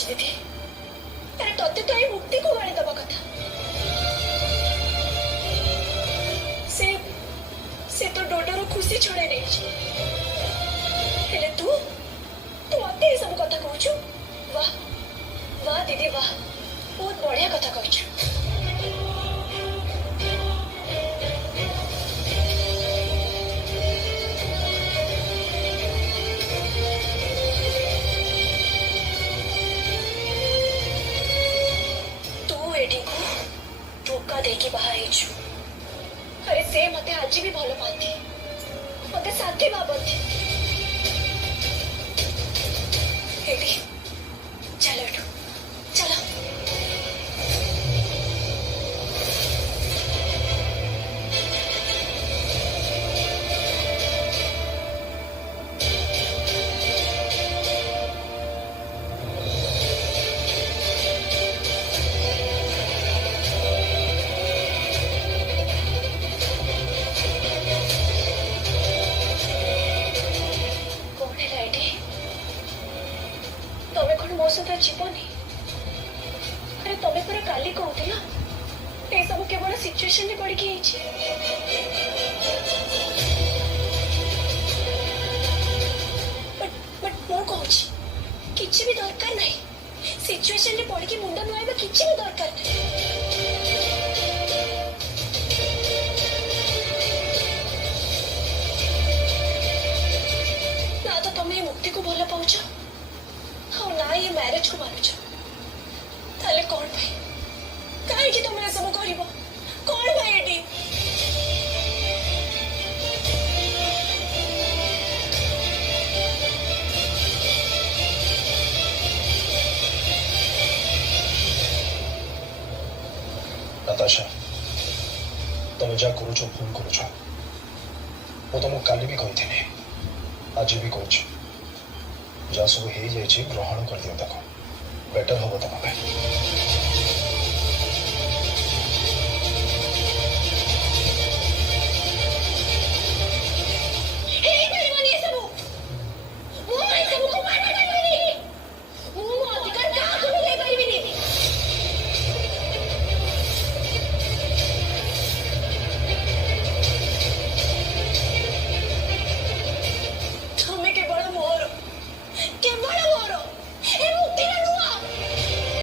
कहुछि दीदी अरे तते तो ए मुक्ति को गाड़ी दबा कथा से तो डोडोर खुशी छोड़े नहीं हेले तू तू मते सब कथा कहछु वाह वाह दीदी वाह बहुत बढ़िया कथा कहछु तू एडी को धोखा देके बाहर आइछु अरे से मते आज भी भलो पाती मते साथी भाबती एडी चलो एठू चलो कौन है लाइडी तमे कौन मो सहित जीवनी अरे तमे पूरा काली कहूला ए सब केवल सिचुएशन रे पड़ी के बट मो कहूची किछि भी दरकार नहीं सिचुएशन रे पड़ी के मुंडा नुआइबा किछि भी दरकार नहीं ना तो तमे ए मुक्ति को भल पाउछ और ना ये मैरिज को मानुछ ताले कौन भाई काहे कि तुम सब करिबो कौन भाई एडी नताशा तुम जहाँ करुच भूल करुच मु तुमको काली भी कही आज भी कहूँ जहाँ सब हो ग्रहण कर दियो बेटर हम तुम